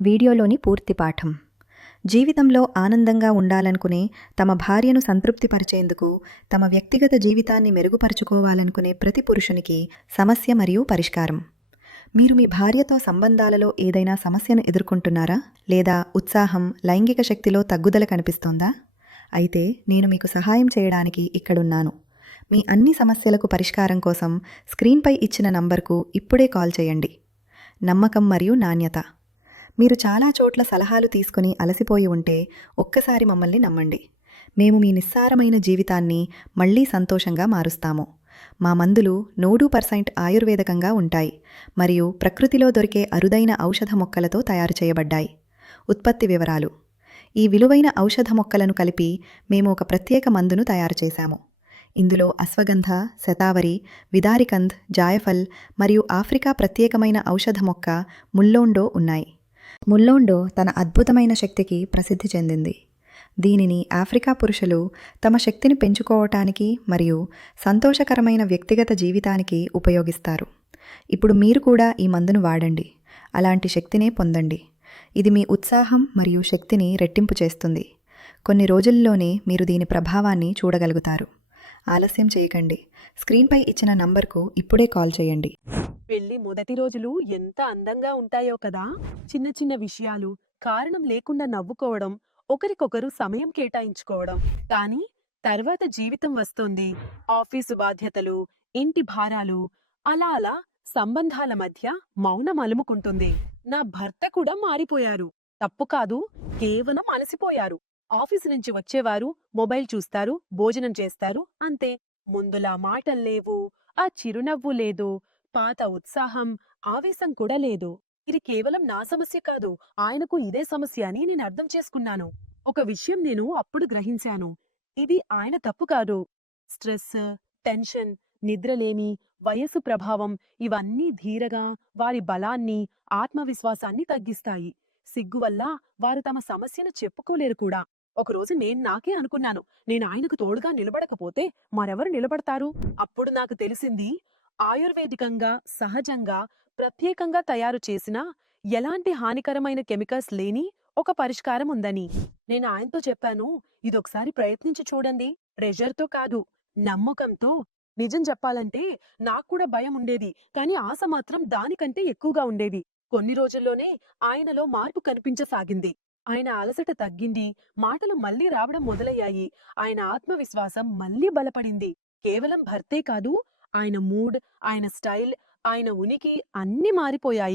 వీడియోలోని పూర్తి పాఠం. జీవితంలో ఆనందంగా ఉండాలనుకునే, తమ భార్యను సంతృప్తిపరిచేందుకు, తమ వ్యక్తిగత జీవితాన్ని మెరుగుపరుచుకోవాలనుకునే ప్రతి పురుషునికి సమస్య మరియు పరిష్కారం. మీరు మీ భార్యతో సంబంధాలలో ఏదైనా సమస్యను ఎదుర్కొంటున్నారా? లేదా ఉత్సాహం, లైంగిక శక్తిలో తగ్గుదల కనిపిస్తోందా? అయితే నేను మీకు సహాయం చేయడానికి ఇక్కడున్నాను. మీ అన్ని సమస్యలకు పరిష్కారం కోసం స్క్రీన్పై ఇచ్చిన నంబర్కు ఇప్పుడే కాల్ చేయండి. నమ్మకం మరియు నాణ్యత. మీరు చాలా చోట్ల సలహాలు తీసుకుని అలసిపోయి ఉంటే ఒక్కసారి మమ్మల్ని నమ్మండి. మేము మీ నిస్సారమైన జీవితాన్ని మళ్లీ సంతోషంగా మారుస్తాము. మా మందులు 100% ఆయుర్వేదకంగా ఉంటాయి మరియు ప్రకృతిలో దొరికే అరుదైన ఔషధ మొక్కలతో తయారు చేయబడ్డాయి. ఉత్పత్తి వివరాలు: ఈ విలువైన ఔషధ మొక్కలను కలిపి మేము ఒక ప్రత్యేక మందును తయారు చేశాము. ఇందులో అశ్వగంధ, శతావరి, విదారికంద్, జాయఫల్ మరియు ఆఫ్రికా ప్రత్యేకమైన ఔషధ మొక్క ముల్లోండో ఉన్నాయి. ముల్లోండో తన అద్భుతమైన శక్తికి ప్రసిద్ధి చెందింది. దీనిని ఆఫ్రికా పురుషులు తమ శక్తిని పెంచుకోవటానికి మరియు సంతోషకరమైన వ్యక్తిగత జీవితానికి ఉపయోగిస్తారు. ఇప్పుడు మీరు కూడా ఈ మందును వాడండి. అలాంటి శక్తినే పొందండి. ఇది మీ ఉత్సాహం మరియు శక్తిని రెట్టింపు చేస్తుంది. కొన్ని రోజుల్లోనే మీరు దీని ప్రభావాన్ని చూడగలుగుతారు. ఆలస్యం చేయకండి. స్క్రీన్పై ఇచ్చిన నంబర్కు ఇప్పుడే కాల్ చేయండి. పెళ్లి మొదటి రోజులు ఎంత అందంగా ఉంటాయో కదా. చిన్న చిన్న విషయాలు, కారణం లేకుండా నవ్వుకోవడం, ఒకరికొకరు సమయం కేటాయించుకోవడం. కానీ తర్వాత జీవితం వస్తుంది. ఆఫీసు బాధ్యతలు, ఇంటి భారాలు, అలా అలా సంబంధాల మధ్య మౌనం అలుముకుంటుంది. నా భర్త కూడా మారిపోయారు. తప్పు కాదు, కేవలం అలసిపోయారు. ఆఫీసు నుంచి వచ్చేవారు, మొబైల్ చూస్తారు, భోజనం చేస్తారు, అంతే. ముందులా మాటల్లేవు, ఆ చిరునవ్వు లేదు, పాత ఉత్సాహం, ఆవేశం కూడా లేదు. ఇది కేవలం నా సమస్య కాదు, ఆయనకు ఇదే సమస్య అని నేను అర్థం చేసుకున్నాను. ఒక విషయం నేను అప్పుడు గ్రహించాను. ఇది ఆయన తప్పు కాదు. స్ట్రెస్, టెన్షన్, నిద్రలేమి, వయసు ప్రభావం ఇవన్నీ ధీరగా వారి బలాన్ని, ఆత్మవిశ్వాసాన్ని తగ్గిస్తాయి. సిగ్గు వల్ల వారు తమ సమస్యను చెప్పుకోలేరు కూడా. ఒకరోజు నేను నాకే అనుకున్నాను, నేను ఆయనకు తోడుగా నిలబడకపోతే మరెవరు నిలబడతారు? అప్పుడు నాకు తెలిసింది, ఆయుర్వేదికంగా, సహజంగా, ప్రత్యేకంగా తయారు చేసిన, ఎలాంటి హానికరమైన కెమికల్స్ లేని ఒక పరిష్కారం ఉందని. నేను ఆయనతో చెప్పాను, ఇదొకసారి ప్రయత్నించి చూడండి. ప్రెషర్తో కాదు, నమ్మకంతో. నిజం చెప్పాలంటే నాకు కూడా భయం ఉండేది, కానీ ఆశ మాత్రం దానికంటే ఎక్కువగా ఉండేది. కొన్ని రోజుల్లోనే ఆయనలో మార్పు కనిపించసాగింది. ఆయన అలసట తగ్గింది, మాటలు మళ్లీ రావడం మొదలయ్యాయి. ఆయన ఆత్మవిశ్వాసం మళ్లీ బలపడింది. కేవలం భర్తే కాదు, ఆయన మూడ్, ఆయన స్టైల్, ఆయన ఉనికి అన్నీ మారిపోయాయి.